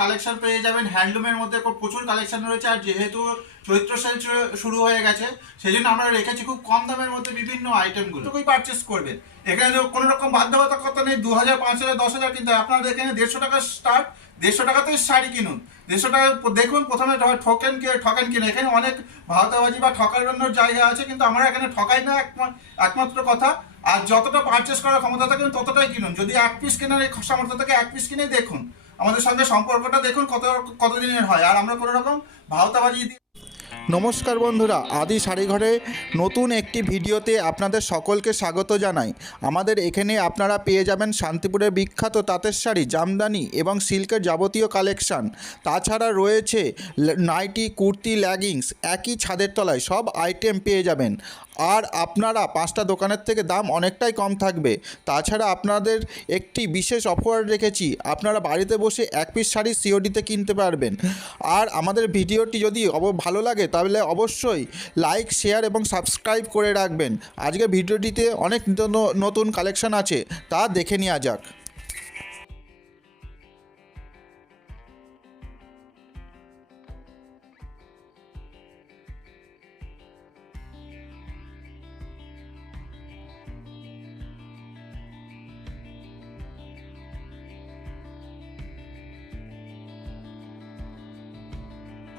Collection পেয়ে যাবেন। হ্যান্ডলুমের মধ্যে প্রচুর কালেকশন রয়েছে, আর যেহেতু চৈত্র সেল শুরু হয়ে গেছে সেই জন্য আমরা রেখেছি খুব কম দামের মধ্যে বিভিন্ন আইটেমগুলো পারচেস করবেন। এখানে কোনো রকম বাধ্যবাধকতা নেই 2000, 5000, 10,000 কিনতে হয়। আপনাদের এখানে 150 টাকা স্টার্ট, 150 টাকাতেই শাড়ি কিনুন। 150 টাকা দেখুন, প্রথমে ঠকেন কিনে। এখানে অনেক ভাওতাবাজি বা ঠকানোর জায়গা আছে, কিন্তু আমরা এখানে ঠকাই না, একমাত্র কথা। আর যতটা পারচেস করার ক্ষমতা থাকে ততটাই কিনুন। যদি এক পিস কেনার সামর্থ্য থাকে এক পিস কিনে দেখুন, আমাদের সঙ্গে সম্পর্কটা দেখুন কতদিনের হয়। আর আমরা কোনো রকম ভাওতাবাজি। নমস্কার বন্ধুরা, আদি শাড়িঘরে নতুন একটি ভিডিওতে আপনাদের সকলকে স্বাগত জানাই। আমাদের এখানে আপনারা পেয়ে যাবেন শান্তিপুরের বিখ্যাত তাঁতের শাড়ি, জামদানি এবং সিল্কের যাবতীয় কালেকশান। তাছাড়া রয়েছে নাইটি, কুর্তি, লেগিংস, একই ছাদের তলায় সব আইটেম পেয়ে যাবেন। আর আপনারা 5টা দোকানের থেকে দাম অনেকটাই কম থাকবে। তাছাড়া আপনাদের একটি বিশেষ অফার রেখেছি, আপনারা বাড়িতে বসে এক পিস শাড়ি সিওডিতে কিনতে পারবেন। আর আমাদের ভিডিওটি যদি ভালো লাগে তাহলে অবশ্যই লাইক, শেয়ার এবং সাবস্ক্রাইব করে রাখবেন। আজকে ভিডিওটিতে অনেক নতুন কালেকশন আছে, তা দেখে নেওয়া যাক।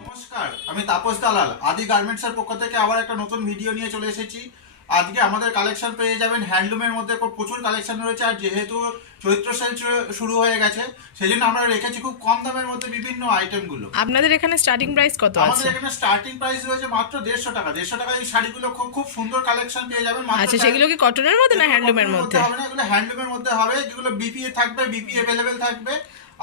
নমস্কার, আমি তাপস দালাল। আদি গার্মেন্টসের পক্ষ থেকে আবার একটা নতুন ভিডিও নিয়ে চলে এসেছি। আজকে আমাদের কালেকশন পেয়ে যাবেন হ্যান্ডলুমের মধ্যে প্রচুর কালেকশন রয়েছে, আর যেহেতু চৈত্র সেল শুরু হয়ে গেছে সেই জন্য আমরা রেখেছি খুব কম দামের মধ্যে বিভিন্ন আইটেমগুলো। আপনাদের এখানে স্টার্টিং প্রাইস কত আছে? আমাদের এখানে স্টার্টিং প্রাইস রয়েছে মাত্র 150 টাকা। 150 টাকা এই শাড়িগুলো খুব সুন্দর কালেকশন পেয়ে যাবেন। আচ্ছা, সেগুলো কি কটনের মধ্যে না হ্যান্ডলুমের মধ্যে? হবে না, এগুলো হ্যান্ডলুমের মধ্যে হবে, যেগুলো বিপিএ থাকবে, বিপি अवेलेबल থাকবে।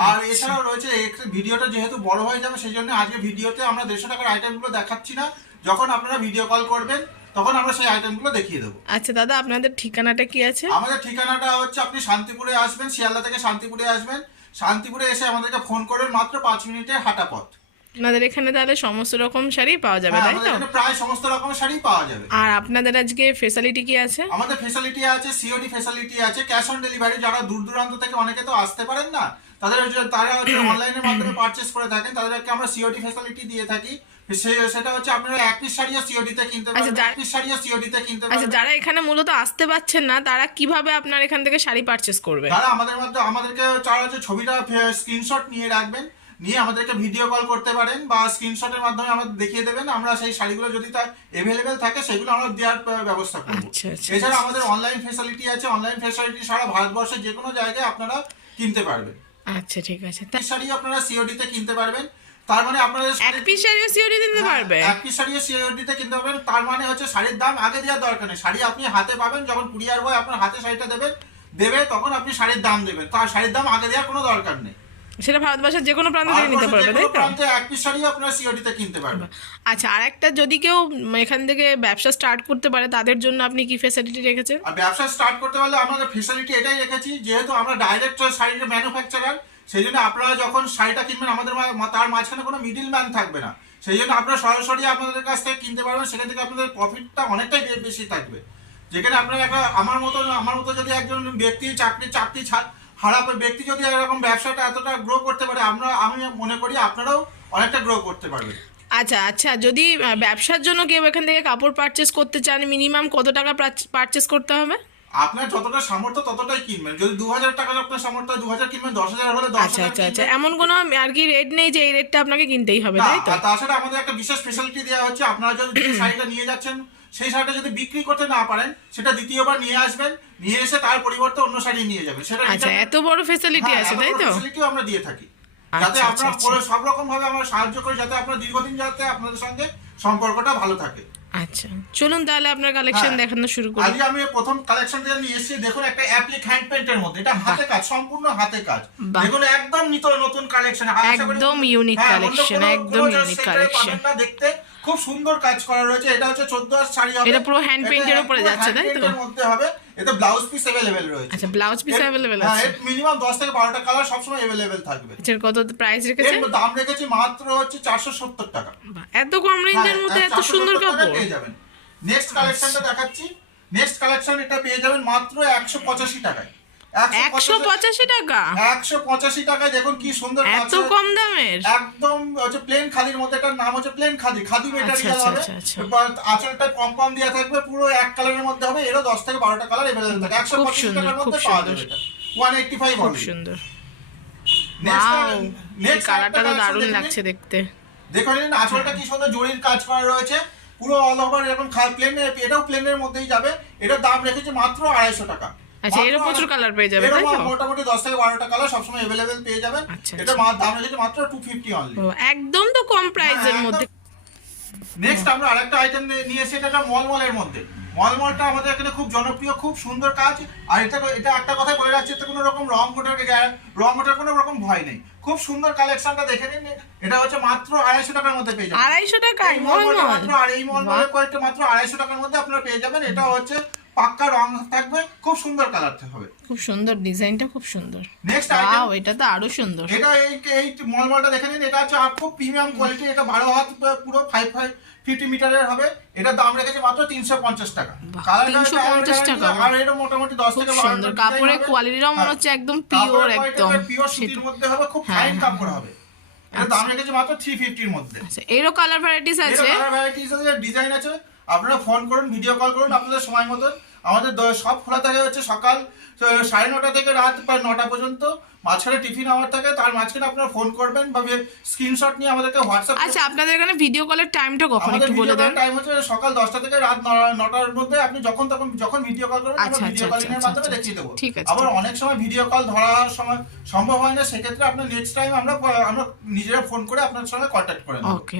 আর এছাড়াও রয়েছে, ভিডিওটা যেহেতু বড় হয়ে যাবে সেই জন্য আজকে ভিডিওতে আমরা 150 টাকার আইটেমগুলো দেখাচ্ছি না। যখন আপনারা ভিডিও কল করবেন তখন আমরা সেই আইটেমগুলো দেখিয়ে দেবো। আচ্ছা দাদা, আপনাদের ঠিকানাটা কি আছে? আমাদের ঠিকানাটা হচ্ছে, আপনি শান্তিপুরে আসবেন, শিয়ালদা থেকে শান্তিপুরে আসবেন। শান্তিপুরে এসে আমাদেরকে ফোন করবেন, মাত্র 5 মিনিটের হাঁটা পথ। আপনাদের এখানে তাহলে সমস্ত রকম শাড়ি পাওয়া যাবে, তাই তো? প্রায় সমস্ত রকমের শাড়ি পাওয়া যাবে। আর আপনাদের আজকে ফ্যাসিলিটি কি আছে? আমাদের ফ্যাসিলিটি আছে, সিওডি ফ্যাসিলিটি আছে, ক্যাশ অন ডেলিভারি। যারা দূর দূরান্ত থেকে, অনেকে তো আসতে পারেন না, তারা অনলাইনের মাধ্যমে পারচেস করে থাকেন, তাদেরকে আমরা সিওডি ফ্যাসিলিটি দিয়ে থাকি। সেটা হচ্ছে আপনারা এক পিস শাড়িও সিওডিতে কিনতে পারবেন, এক পিস শাড়িও সিওডিতে কিনতে পারবেন। আচ্ছা, যারা এখানে মূলত আসতে পারছেন না তারা কিভাবে আপনার এখান থেকে শাড়ি পারচেস করবে? তারা আমাদেরকে ছবিটা স্ক্রিনশট নিয়ে রাখবেন, নিয়ে আমাদেরকে ভিডিও কল করতে পারেন, বা স্ক্রিনশটের মাধ্যমে আমাদের দেখিয়ে দেবেন। আমরা সেই শাড়িগুলো যদি তার अवेलेबल থাকে সেগুলো আমরা দেওয়ার ব্যবস্থা করব। এছাড়া আমাদের অনলাইন ফ্যাসিলিটি আছে। অনলাইন ফ্যাসিলিটি সারা ভারতবর্ষের যে কোনো জায়গায় আপনারা কিনতে পারবেন। আচ্ছা, ঠিক আছে। শাড়ি আপনারা সিওডিতে কিনতে পারবেন, তার মানে আপনাদের এক পিস শাড়িও সিওডি দিতে পারবে? এক পিস শাড়িও সিওডিতে কিনতে পারবেন। তার মানে হচ্ছে শাড়ির দাম আগে দেওয়ার দরকার নেই। শাড়ি আপনি হাতে পাবেন, যখন কুরিয়ার বয় আপনার হাতে শাড়িটা দেবে তখন আপনি শাড়ির দাম দেবেন। তার শাড়ির দাম আগে দেওয়ার কোনো দরকার নেই। সেটা ভারতবর্ষের যে কোনো প্রান্ত থেকে নিতে পারবে, তাই তো? এক পিস শাড়িও আপনারা সিওডিতে কিনতে পারবেন। আচ্ছা, আর একটা, যদি কেউ এখান থেকে ব্যবসা স্টার্ট করতে পারে তাদের জন্য আপনি কি ফ্যাসিলিটি রেখেছেন? আর ব্যবসা স্টার্ট করতে পারলে আমাদের ফ্যাসিলিটি এটাই রেখেছি, যেহেতু আমরা ডাইরেক্ট শাড়ির ম্যানুফ্যাকচারার, সেই জন্য আপনারা যখন শাড়িটা কিনবেন আমাদের তার মাঝখানে কোনো মিডিল ম্যান থাকবে না। সেই জন্য আপনারা সরাসরি আপনাদের কাছ থেকে কিনতে পারবেন। সেখান থেকে আপনাদের প্রফিটটা অনেকটাই বেশি থাকবে। যেখানে আপনারা আমার মতো যদি একজন ব্যক্তি চাকরি হারাপের ব্যক্তি যদি এরকম ব্যবসাটা এতটা গ্রো করতে পারে, আমি মনে করি আপনারাও অনেকটা গ্রো করতে পারবেন। আচ্ছা, যদি ব্যবসার জন্য কেউ এখান থেকে কাপড় পারচেস করতে চান, মিনিমাম কত টাকা পারচেস করতে হবে? আপনার যতটা সামর্থ্য ততটাই কিনবেন। যদি 2000 টাকা আপনার সামর্থ্য, 2000 কিনবেন, 10,000 হলে 10,000। আচ্ছা, এমন কোনো আর কি রেট নেই যে এই রেটটা আপনাকে কিনতেই হবে, তাই তো? তাছাড়া আমাদের একটা বিশেষ ফ্যাসিলিটি দেওয়া হচ্ছে, আপনারা যদি শাড়িটা নিয়ে যাচ্ছেন, সেই শাড়িটা যদি বিক্রি করতে না পারেন সেটা দ্বিতীয়বার নিয়ে আসবেন, নিয়ে এসে তার পরিবর্তে অন্য শাড়ি নিয়ে যাবেন। সেটা আচ্ছা, এত বড় ফ্যাসিলিটি আছে, তাই তো? ফ্যাসিলিটিও আমরা দিয়ে থাকি, যাতে আপনারা সব রকম ভাবে আমরা সাহায্য করি, যাতে আপনারা দীর্ঘদিন যাতে আপনাদের সঙ্গে সম্পর্কটা ভালো থাকে। আচ্ছা, চলুন তাহলে আপনার কালেকশন দেখানো শুরু করি। আজকে আমি প্রথম কালেকশনটা নিয়ে এসেছি। দেখুন, একটা অ্যাপ্লিক হ্যান্ড পেইন্টের মধ্যে, এটা হাতে কাজ, সম্পূর্ণ হাতে কাজ। দেখুন, একদম নতুন কালেকশন, একদম ইউনিক কালেকশন, একদম ইউনিক কালেকশন। দেখতে খুব সুন্দর কাজ করা রয়েছে। এটা হচ্ছে 14 শাড়ি হবে, এটা পুরো হ্যান্ড পেইন্টের উপরে যাচ্ছে, তাই তো? এর মধ্যে হবে, এতে ব্লাউজ পিস अवेलेबल রয়েছে। আচ্ছা, ব্লাউজ পিস अवेलेबल আছে। হ্যাঁ, মিনিমাম 10 থেকে 12টা কালার সব সময় अवेलेबल থাকবে। আচ্ছা, কত প্রাইস রেখেছেন? এর দাম রেখেছি মাত্র হচ্ছে 470 টাকা। এত কম রেঞ্জের মধ্যে এত সুন্দর কাপড় পেয়ে যাবেন। নেক্সট কালেকশনটা দেখাচ্ছি। নেক্সট কালেকশন এটা পেয়ে যাবেন মাত্র 185 টাকায়। 185 টাকা? 185 টাকায়। দেখুন কি সুন্দর, এত কম দামে? দামের? একদম হচ্ছে প্লেন খাদির মধ্যে, এটার নাম হচ্ছে প্লেন খাদি, খাদি মেটেরিয়াল হবে। আচ্ছা। আঁচলটা কম দেওয়া থাকবে, পুরো এক কালারের মধ্যে হবে। এরও 10 থেকে 12টা কালার अवेलेबल থাকে। 125 টাকার মধ্যে পাওয়া যাবে এটা। 185 খুব হবে। সুন্দর। নেক্সট এই কালারটা তো দারুণ লাগছে দেখতে। দেখো নিন আঁচলটা কি সুন্দর জরির কাজ করা রয়েছে, পুরো অল ওভার এরকম প্লেন, এটাও প্লেনের মধ্যেই যাবে। এটার দাম রেখেছে মাত্র 250 টাকা। আচ্ছা, এরও প্রচুর কালার পেয়ে যাবে, তাই তো? মোটামুটি 10 থেকে 12টা কালার সবসময় अवेलेबल পেয়ে যাবেন। আচ্ছা, এটা দাম রেখেছে মাত্র 250 অনলি। একদম তো কম প্রাইসের মধ্যে। নেক্সট আমরা আরেকটা আইটেম নিয়ে এসেছি, এটা মলমলের মধ্যে। মলমলটা আমাদের এখানে খুব জনপ্রিয়, খুব সুন্দর কাজ। আর এটা একটা কথা বলে রাখছি, এতে কোনো রকম রং ওঠার কোনো রকম ভয় নেই। খুব সুন্দর কালেকশনটা দেখে নিন। এটা হচ্ছে মাত্র 250 টাকার মধ্যে পেয়ে যাবেন। 250 টাকায় মলমলটা মাত্র, আর এই মলমলের কয়েকটা মাত্র 250 টাকার মধ্যে আপনারা পেয়ে যাবেন। এটা হচ্ছে পাক্কা রং থাকবে, খুব সুন্দর কালার হবে। খুব সুন্দর ডিজাইনটা, খুব সুন্দর। নেক্সট ওয়াও, এটা তো আরো সুন্দর। এটা এই মলমলটা দেখে নিন। এটা হচ্ছে খুব প্রিমিয়াম কোয়ালিটি। এটা 12 হাত পুরো 50 মিটারের হবে। এটা দাম রেখেছে মাত্র 350 টাকা। 350 টাকা। আর এটা মোটামুটি 10 থেকে 12 সুন্দর কাপড়ের কোয়ালিটিটাও মনে হচ্ছে একদম পিওর, একদম পিওর সুতির মধ্যে হবে, খুব ফাইন কাপড় হবে। এটা দাম রেখেছে মাত্র 350 এর মধ্যে। আচ্ছা, এরও কালার ভ্যারাইটিস আছে, কালার ভ্যারাইটিস আছে, ডিজাইন আছে। আপনারা ফোন করুন, ভিডিও কল করুন আপনাদের সময় মতন। আমাদের সব খোলা থাকে হচ্ছে সকাল 9:30 থেকে রাত প্রায় 9টা পর্যন্ত। মাঝখানে টিফিন আওয়ার থাকে, তার মাঝখানে আপনারা ফোন করবেন বা স্ক্রিনশট নিয়ে আমাদেরকে হোয়াটসঅ্যাপ। আচ্ছা, আপনাদের এখানে ভিডিও কলের টাইমটা কখন একটু বলে দেন? টাইম হচ্ছে সকাল 10টা থেকে রাত 9টার মধ্যে। আপনি যখন ভিডিও কল করবেন আমরা ভিডিও কলিং এর মাধ্যমে দেখিয়ে দেবো। ঠিক আছে। আবার অনেক সময় ভিডিও কল ধরার সময় সম্ভব হয় না, সেক্ষেত্রে আপনার নেক্সট টাইম আমরা নিজেরা ফোন করে আপনার সঙ্গে কন্ট্যাক্ট করে নেব। ওকে।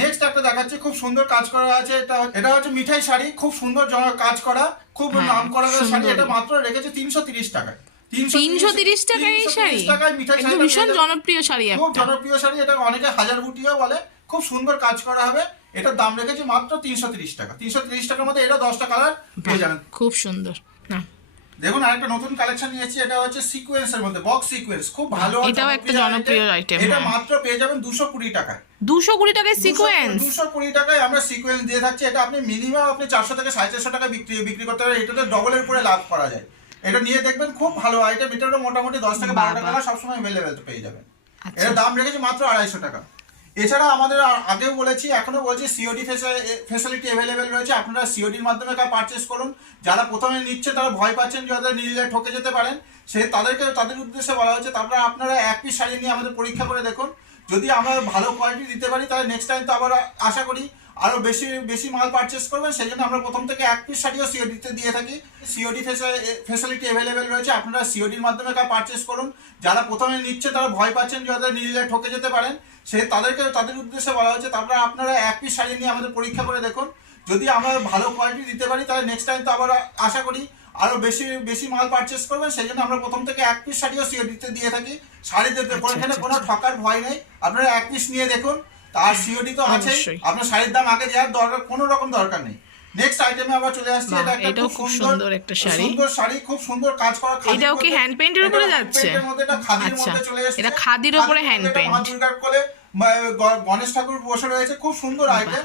নেক্সট একটা দেখাচ্ছি, খুব সুন্দর কাজ করা আছে। এটা হচ্ছে মিঠাই শাড়ি, খুব সুন্দর কাজ করা, খুব নাম করা শাড়ি। এটা মাত্র রেখেছে 330 টাকায়। 330 টাকায় এই শাড়ি? কিন্তু ভীষণ জনপ্রিয় শাড়ি, খুব একটা জনপ্রিয় শাড়ি। এটা অনেকে হাজার বুটিও বলে। খুব সুন্দর কাজ করা হবে। এটার দাম রেখেছে মাত্র 330 টাকা। 330 টাকার মধ্যে এটা 10টা কালার পেয়ে যাবেন। খুব সুন্দর। না, দেখুন আরেকটা নতুন কালেকশন নিয়েছি। এটা হচ্ছে সিকোয়েন্সের মধ্যে, বক্স সিকোয়েন্স, খুব ভালো। এটাও একটা জনপ্রিয় আইটেম। এটা মাত্র পেয়ে যাবেন 220 টাকায়। 220 টাকায় সিকোয়েন্স? 220 টাকায় আমরা সিকোয়েন্স দিয়ে থাকছি। এটা আপনি মিনিমাম 400 থেকে 450 টাকা বিক্রি করতে পারেন। এটাতে ডবলের উপরে লাভ করা যায়। এটা নিয়ে দেখবেন, খুব ভালো আইটেম। এটারও মোটামুটি 10 থেকে 12টা কালার সবসময় अवेलेबल পেয়ে যাবেন। এর দাম রেখেছি মাত্র 250 টাকা। এছাড়া আমাদের আগেও বলেছি, এখনো বলছি, সিওডি ফ্যাসিলিটি अवेलेबल রয়েছে। আপনারা সিওডির মাধ্যমে পারচেজ করুন। যারা প্রথমে নিচ্ছে তারা ভয় পাচ্ছেন যাদের নিলে ঠকে যেতে পারেন, তাদের উদ্দেশ্যে বলা হচ্ছে আপনারা এক পিস শাড়ি নিয়ে আমাদের পরীক্ষা করে দেখুন। যদি আমরা ভালো কোয়ালিটি দিতে পারি তাহলে নেক্সট টাইম তো আবার আশা করি আরো বেশি মাল পারচেজ করবেন। সেই জন্য আমরা প্রথম থেকে এক পিস শাড়িও সিওডিতে দিয়ে থাকি। সিওডি ফ্যাসিলিটি अवेलेबल রয়েছে। আপনারা সিওডির মাধ্যমে পারচেজ করুন। যারা প্রথমে নিচ্ছে তারা ভয় পাচ্ছেন যাদের নিলে ঠকে যেতে পারেন, তাদের উদ্দেশ্যে বলা হচ্ছে আপনারা এক পিস শাড়ি নিয়ে আমাদের পরীক্ষা করে দেখুন। যদি আমরা ভালো কোয়ালিটি দিতে পারি তাহলে নেক্সট টাইম তো আবার আশা করি আরো বেশি মাল পারচেজ করবেন। সেই জন্য আমরা প্রথম থেকে এক পিস শাড়িও সিওডিতে দিয়ে থাকি। শাড়িতে এখানে কোনো ঠকার ভয় নেই। আপনারা এক পিস নিয়ে দেখুন, তার সিওডি তো আছে। আপনার শাড়ির দাম আগে দেওয়ার কোনো রকম দরকার নেই। নেক্সট আইটেমে আবার চলে আসছে। এটা খুব সুন্দর একটা শাড়ি, সুন্দর শাড়ি, খুব সুন্দর কাজ করা। এটাও কি হ্যান্ড পেইন্টের উপরে যাচ্ছে? এর মধ্যে এটা খাদির মধ্যে চলে আসছে। এটা খাদির উপরে হ্যান্ড পেইন্ট। মা দুর্গার কোলে গণেশ ঠাকুর বসে রয়েছে, খুব সুন্দর আইটেম।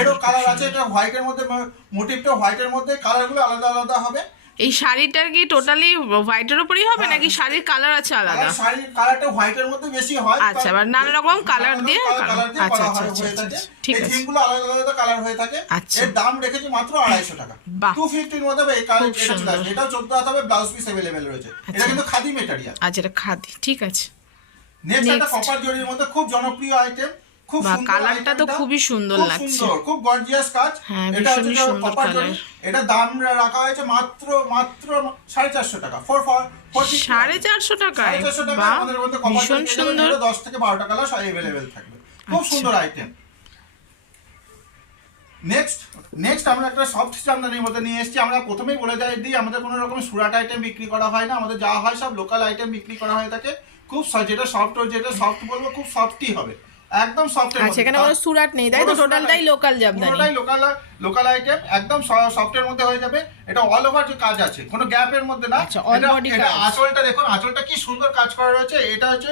এরও কালার আছে। এটা হোয়াইটের মধ্যে, মোটিভটা হোয়াইটের মধ্যে, কালারগুলো আলাদা আলাদা হবে। এই শাড়িটা কি টোটালি হোয়াইটের উপরেই হবে নাকি শাড়ির কালার আছে আলাদা? শাড়ির কালারটা হোয়াইটের মধ্যে বেশি হয়। আচ্ছা, আর নানা রকম কালার দিয়ে আচ্ছা, ঠিক আছে। থিমগুলো আলাদা আলাদা কালার হয়ে থাকে। এর দাম রেখেছি মাত্র 250 টাকা। 250 এর মধ্যে এই কালার এটা 14 হাত হবে। ব্লাউজ পিস अवेलेबल রয়েছে। এটা কিন্তু খাদি মেটেরিয়াল। আচ্ছা, এটা খাদি, ঠিক আছে। নেক্সট একটা কপার জরির মধ্যে খুব জনপ্রিয় আইটেম। খুব সুন্দর, কালারটা তো খুবই সুন্দর লাগছে, খুব গর্জিয়াস কাজ। এটা হচ্ছে কপার জরি। এটা দাম রাখা হয়েছে মাত্র 450 টাকা। 450 টাকায়? আমাদের মধ্যে কপার জরি সুন্দর। 10 থেকে 12টা কালার সব अवेलेबल থাকবে। খুব সুন্দর আইটেম। নেক্সট আমরা একটা সফট জামদানির মধ্যে নিয়ে এসেছি। আমরা প্রথমেই বলে দিই আমাদের কোনো রকম সুরাট আইটেম বিক্রি করা হয় না। আমাদের যা হয় সব লোকাল আইটেম বিক্রি করা হয়ে থাকে। খুব যেটা সফট বলবো, খুব সফটই হবে, একদম সফট। আচ্ছা, এখানে কোনো সুরাট নেই তাই তো? টোটালটাই লোকাল জামদানি, পুরোটাই লোকাল আইটেম, একদম সফটের মধ্যে হয়ে যাবে। এটা অল ওভার যে কাজ আছে, কোনো গ্যাপের মধ্যে না। এটা আঁচলটা দেখুন, আঁচলটা কি সুন্দর কাজ করা রয়েছে। এটা হচ্ছে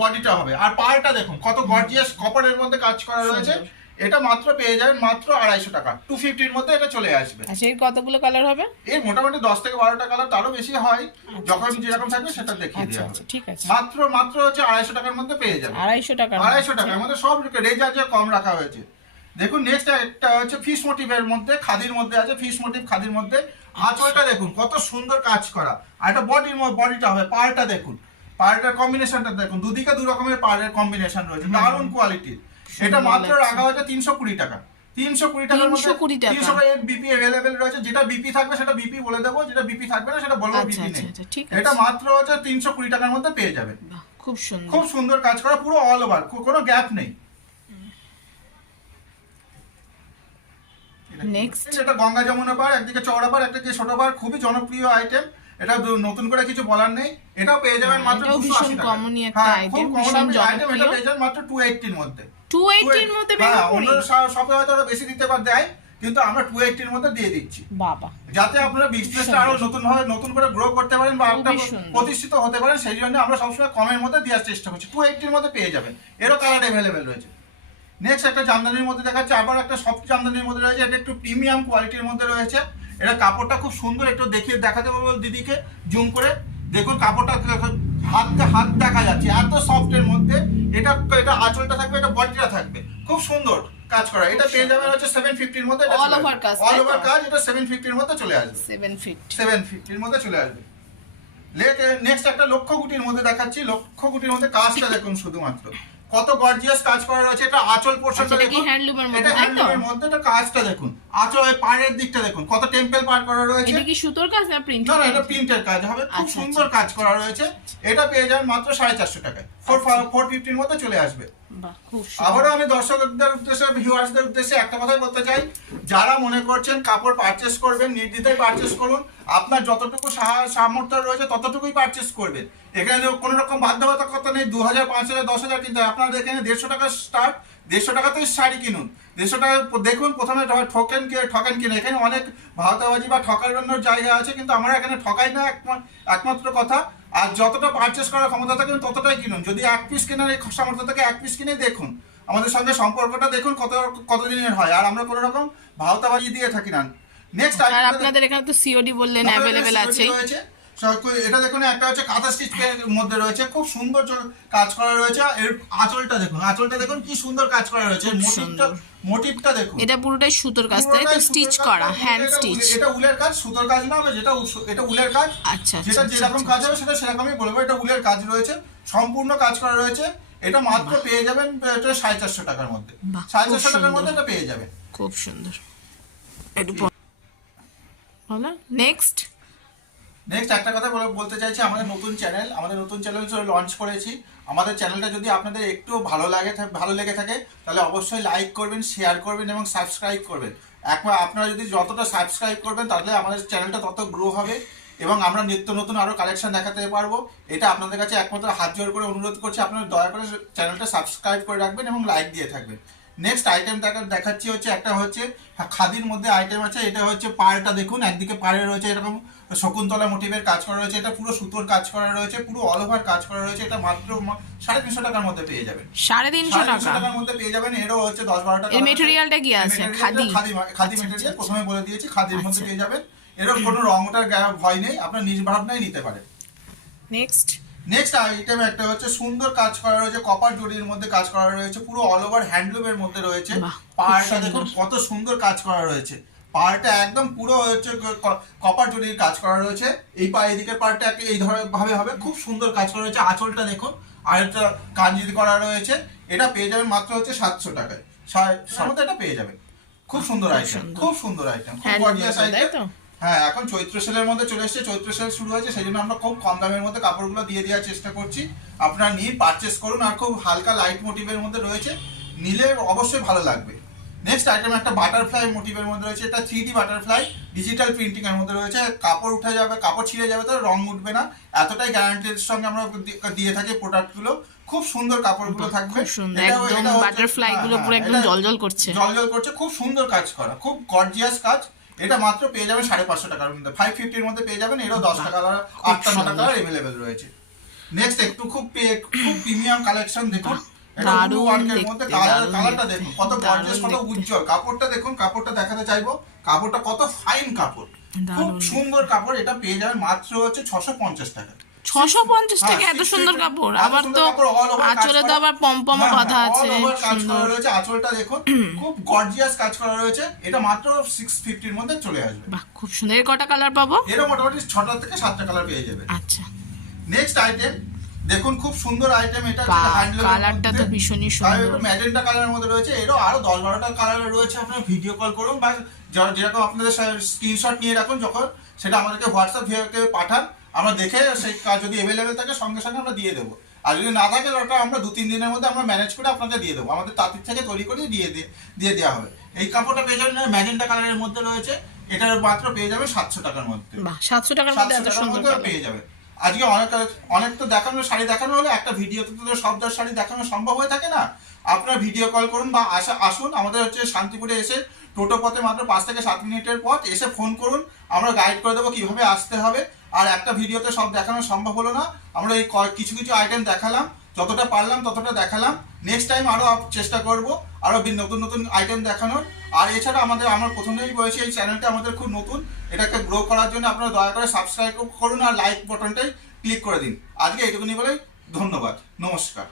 বডিটা হবে। আর পাড়টা দেখুন কত গর্জিয়াস কপারের মধ্যে কাজ করা রয়েছে। এটা মাত্র পেয়ে যাবেন মাত্র 250 টাকা, 250-র মধ্যে এটা চলে আসবে। আচ্ছা, এর কতগুলো কালার হবে? এর মোটামুটি 10 থেকে 12টা কালার, তারও বেশি হয়, যখন যেরকম থাকবে সেটা দেখিয়ে আচ্ছা দেওয়া আচ্ছা, হবে। ঠিক আছে। মাত্র হচ্ছে 250 টাকার মধ্যে পেয়ে যাবেন। 250 টাকা? 250 টাকার মধ্যে সব রেঞ্জ কম রাখা হয়েছে। দেখুন নেক্সট একটা হচ্ছে ফিশ মোটিভের মধ্যে, খাদির মধ্যে আছে, ফিশ মোটিভ খাদির মধ্যে। আঁচলটা দেখুন কত সুন্দর কাজ করা, আর এটা বডিটা হবে, পাড়টা দেখুন, পাড়টার কম্বিনেশনটা দেখুন, দুদিকে দু রকমের পাড়ের কম্বিনেশন রয়েছে, দারুণ কোয়ালিটির। এটা মাত্র রাখা হয়েছে 320 টাকা। 320 টাকার মধ্যে 320 টাকা। 300 বিপি अवेलेबल রয়েছে। যেটা বিপি থাকবে সেটা বিপি বলে দেবো, যেটা বিপি থাকবে না সেটা বলবো আচ্ছা বিপি আচ্ছা নেই। আচ্ছা, ঠিক আছে। এটা মাত্র হচ্ছে 320 টাকার মধ্যে পেয়ে যাবেন। বাহ, খুব সুন্দর। খুব সুন্দর কাজ করা, পুরো অল ওভার, কোনো গ্যাপ নেই। নেক্সট, এটা গঙ্গা যমুনা পার, একদিকে চওড়া পার, একদিকে ছোট পার, খুবই জনপ্রিয় আইটেম। এটা নতুন করে কিছু বলার নেই। এটাও পেয়ে যাবেন মাত্র এটাও 280 ভীষণ টাকা। কমনই একটা আইটেম, ভীষণ আইটেম। এটা জনপ্রিয়। পেয়ে যাবেন মাত্র 280-র মধ্যে। 280-র মধ্যে হ্যাঁ, বের অন্য শপে হয়তো আরো বেশি দিতে দেয়, কিন্তু আমরা 280-র মধ্যে দিয়ে দিচ্ছি, বাবা। যাতে আপনারা বিজনেসটা আরো নতুন করে গ্রো করতে পারেন বা একটা খুবই সুন্দর। প্রতিষ্ঠিত হতে পারেন। সেই জন্য আমরা সবসময় কমের মধ্যে দেওয়ার চেষ্টা করছি। 280-র মধ্যে পেয়ে যাবেন, এরও কালার অ্যাভেলেবেল রয়েছে। নেক্সট একটা জামদানির মধ্যে দেখাচ্ছে, আবার একটা সফট জামদানির মধ্যে রয়েছে। এটা একটু প্রিমিয়াম কোয়ালিটির মধ্যে রয়েছে। এটা কাপড়টা খুব সুন্দর, একটু দেখাতে বলবো দিদিকে জুম করে। দেখুন কাপড়টা হাত দেখা যাচ্ছে, এত সফটের মধ্যে। এটা আঁচলটা থাকবে, এটা বডিটা থাকবে, খুব সুন্দর কাজ করা। এটা পেয়ে যাবেন হচ্ছে 750-র মধ্যে। All over কাজ, অল ওভার কাজ। এটা 750-র মধ্যে চলে আসবে। 750 750-র মধ্যে চলে আসবে। নেক্সট একটা লক্ষ্যগুটির মধ্যে দেখাচ্ছি। লক্ষ্যগুটির মধ্যে কাজটা দেখুন শুধুমাত্র কত গর্জিয়াস কাজ করা রয়েছে। এটা আঁচল পোরশনটা এটা কি দেখুন, হ্যান্ডলুমের মধ্যে, এটা তাই তো? হ্যান্ডলুমের মধ্যে। এটা কাজটা দেখুন, আঁচল পাড়ের দিকটা দেখুন, কত টেম্পল পার করা রয়েছে। এটা কি সুতোর কাজ না প্রিন্ট? না, এটা প্রিন্টের কাজ হবে, খুব আচ্ছা, সুন্দর আচ্ছা, কাজ করা রয়েছে। এটা পেয়ে যাবেন মাত্র 450 টাকায়। 450-র মধ্যে চলে আসবে। বাহ, খুব আবারও আমি দর্শকদের উদ্দেশ্যে, ভিউয়ার্সদের উদ্দেশ্যে একটা কথাই বলতে চাই, যারা মনে করছেন কাপড় পারচেস করবেন, নির্দ্বিধায় পারচেস করুন। আপনার যতটুকু সামর্থ্য রয়েছে ততটুকুই পারচেস করবেন। এখানে কোনো রকম বাধ্যবাধকতা নেই 2000, 5000, 10,000 কিনতে। আপনাদের এখানে 150 টাকা স্টার্ট, 150 টাকাতেই শাড়ি কিনুন। 150 টাকা দেখুন, প্রথমে ঠকেন কিনে। এখানে অনেক ভাওতাবাজি বা ঠকানোর জায়গা আছে, কিন্তু আমরা এখানে ঠকাই না, একমাত্র কথা। আর যতটা পারচেস করার ক্ষমতা থাকে ততটাই কিনুন। যদি 1 পিস কেনার সামর্থ্য থাকে 1 পিস কিনে দেখুন, আমাদের সঙ্গে সম্পর্কটা দেখুন কতদিনের হয়। আর আমরা কোনো রকম ভাওতাবাজি দিয়ে থাকি না। নেক্সট আর আপনাদের এখানে তো সিওডি বললেন অ্যাভেলেবেল আছে। এটা দেখুন, একটা হচ্ছে কাঁথা স্টিচের মধ্যে রয়েছে, খুব সুন্দর কাজ করা রয়েছে। এর আঁচলটা দেখুন কি সুন্দর কাজ করা রয়েছে। মোটিভটা দেখুন, এটা পুরোটাই সুতোর কাজ, তাই তো? স্টিচ করা, হ্যান্ড স্টিচ। এটা উলের কাজ, সুতোর কাজ না হবে। এটা উলের কাজ। আচ্ছা, যেটা যেরকম কাজ হবে সেটা সেরকমই বলবো। এটা উলের কাজ রয়েছে, সম্পূর্ণ কাজ করা রয়েছে। এটা মাত্র পেয়ে যাবেন 450 টাকার মধ্যে। 450 টাকার মধ্যে এটা পেয়ে যাবেন। খুব সুন্দর। একটু বলো নেক্সট একটা কথা বলতে চাইছি, আমাদের নতুন চ্যানেল লঞ্চ করেছি। আমাদের চ্যানেলটা যদি আপনাদের একটু ভালো লেগে থাকে, তাহলে অবশ্যই লাইক করবেন, শেয়ার করবেন এবং সাবস্ক্রাইব করবেন। আপনারা যদি যতটা সাবস্ক্রাইব করবেন, তাহলে আমাদের চ্যানেলটা তত গ্রো হবে এবং আমরা নিত্য নতুন আরো কালেকশন দেখাতে পারবো। এটা আপনাদের কাছে একমাত্র হাত জোড় করে অনুরোধ করছি, আপনারা দয়া করে চ্যানেলটা সাবস্ক্রাইব করে রাখবেন এবং লাইক দিয়ে থাকবেন। নেক্সট আইটেম দেখাচ্ছি হচ্ছে একটা হচ্ছে খাদির মধ্যে আইটেম আছে। এটা হচ্ছে পাড়টা দেখুন, একদিকে পাড়ে রয়েছে এরকম শকুন্তলা মোটিভের কাজ করা রয়েছে। এটা পুরো সুতোর কাজ করা রয়েছে, পুরো অল ওভার কাজ করা রয়েছে। এটা মাত্র 350 টাকার মধ্যে পেয়ে যাবেন। 350 টাকার মধ্যে পেয়ে যাবেন। এরও হচ্ছে 10-12 টাকা। এর মেটেরিয়ালটা কি আছে? খাদি মেটেরিয়াল, প্রথমে বলে দিয়েছি, খাদির মধ্যে পেয়ে যাবেন। এরও কোনো রংটার ভয় নেই, আপনার নিজ ভাবনায় নিতে পারেন। নেক্সট আইটেম একটা হচ্ছে সুন্দর কাজ করা রয়েছে, কপার জরির মধ্যে কাজ করা রয়েছে, পুরো অল ওভার হ্যান্ডলুমের মধ্যে রয়েছে। পাড়টা দেখুন কত সুন্দর কাজ করা রয়েছে। পাড়টা একদম পুরো হচ্ছে কপার জরির কাজ করা রয়েছে। এই এদিকের পাড়টা এই ভাবে হবে, খুব সুন্দর কাজ করা রয়েছে। আঁচলটা দেখুন, আর একটা কাঞ্জি করা রয়েছে। এটা পেয়ে যাবেন মাত্র হচ্ছে 700 টাকায়। এটা পেয়ে যাবেন। খুব সুন্দর আইটেম, খুব গর্জিয়াস আইটেম। হ্যাঁ, এখন চৈত্র সেলের মধ্যে চলে এসেছে, চৈত্র সেল শুরু হয়েছে, সেই জন্য আমরা খুব কম দামের মধ্যে কাপড়গুলো দিয়ে দেওয়ার চেষ্টা করছি। আপনারা নিয়ে পারচেস করুন, আর খুব হালকা লাইট মোটিভের মধ্যে রয়েছে, নিলে অবশ্যই ভালো লাগবে। নেক্সট আইটেম একটা বাটারফ্লাই মোটিভের মধ্যে রয়েছে। এটা 3D বাটারফ্লাই ডিজিটাল প্রিন্টিং এর মধ্যে রয়েছে। কাপড় উঠে যাবে, কাপড় ছিঁড়ে যাবে, তো রং উঠবে না, এতটাই গ্যারান্টির সঙ্গে আমরা দিয়ে থাকি প্রোডাক্টগুলো। খুব সুন্দর কাপড়গুলো থাকবে। একদম বাটারফ্লাই গুলো পুরো একদম জলজল করছে, খুব সুন্দর কাজ করা, খুব গর্জিয়াস কাজ। এটা মাত্র পেয়ে যাবেন 550 টাকার মধ্যে। 550-র মধ্যে পেয়ে যাবেন। এরও 10 টাকা, 8টা 9টা কালার अवेलेबल রয়েছে। নেক্সট একটু খুব প্রিমিয়াম কালেকশন দেখুন। এটা দারুণ ব্লু ওয়ার্কের দেখতে, মধ্যে দারুণ কালারটা দেখতে, দেখুন কত দারুণ গর্জিয়াস, কত দেখতে। উজ্জ্বল। কাপড়টা দেখুন, কাপড়টা দেখাতে চাইবো, কাপড়টা কত ফাইন কাপড়, খুব দারুণ। সুন্দর কাপড়। এটা পেয়ে যাবেন মাত্র হচ্ছে 650 টাকা। 650 টাকা হ্যাঁ, এত সুন্দর কাপড়, এত আবার সুন্দর তো কাপড়, all over কাজ আঁচলে তো করা। আবার পমপমও হ্যাঁ, বাঁধা আছে, all over কাজ করা সুন্দর। রয়েছে। আঁচলটা দেখুন খুব গর্জিয়াস কাজ করা রয়েছে। এটা মাত্র 650 এর মধ্যে চলে আসবে। বাহ, খুব সুন্দর। এর কটা কালার পাবো? এরও মোটামুটি 6টা থেকে 7টা কালার পেয়ে যাবে। আচ্ছা, নেক্সট আইটেম দেখুন, খুব সুন্দর আইটেম। এটা বাহ, হ্যান্ডলুমের কালারটা তো ভীষণই সুন্দর। ম্যাজেন্টা কালারের মধ্যে রয়েছে। এরও আরো 10-12টা কালার রয়েছে। আপনারা ভিডিও কল করুন বা যেরকম আপনাদের স্ক্রিনশট নিয়ে রাখুন, যখন সেটা আমাদেরকে হোয়াটসঅ্যাপ ভিডিওকে পাঠান, আমরা দেখে সেই কাজ যদি অ্যাভেলেবেল থাকে সঙ্গে সঙ্গে আমরা দিয়ে দেবো। আর যদি না থাকে ওটা আমরা 2-3 দিনের মধ্যে আমরা ম্যানেজ করে আপনাকে দিয়ে দেবো। আমাদের তাঁতির থেকে তৈরি করে দিয়ে দেওয়া হবে। এই কাপড়টা পেয়ে যাবেন ম্যাজেন্টা কালারের মধ্যে রয়েছে। এটার মাত্র পেয়ে যাবে 700 টাকার মধ্যে। বাহ, 700 টাকার মধ্যে 700 এত টাকার সুন্দর মধ্যে কালার। পেয়ে যাবে। আজকে অনেক তো দেখানো শাড়ি দেখানো হলে একটা ভিডিওতে তো সব শাড়ি দেখানো সম্ভব হয়ে থাকে না। আপনারা ভিডিও কল করুন বা আসুন আমাদের হচ্ছে শান্তিপুরে এসে, টোটো পথে মাত্র 5 থেকে 7 মিনিটের পথ, এসে ফোন করুন, আমরা গাইড করে দেবো কিভাবে আসতে হবে। আর একটা ভিডিওতে সব দেখানো সম্ভব হলো না, আমরা এই কিছু কিছু আইটেম দেখালাম, যতটা পারলাম ততটা দেখালাম। নেক্সট টাইম আরও চেষ্টা করব আরও নতুন নতুন আইটেম দেখানোর। আর এছাড়া আমার প্রথমেই বলেছি এই চ্যানেলটা আমাদের খুব নতুন, এটাকে গ্রো করার জন্য আপনারা দয়া করে সাবস্ক্রাইব করুন আর লাইক বাটনটাই ক্লিক করে দিন। আজকে এইটুকুনি বলেই ধন্যবাদ, নমস্কার।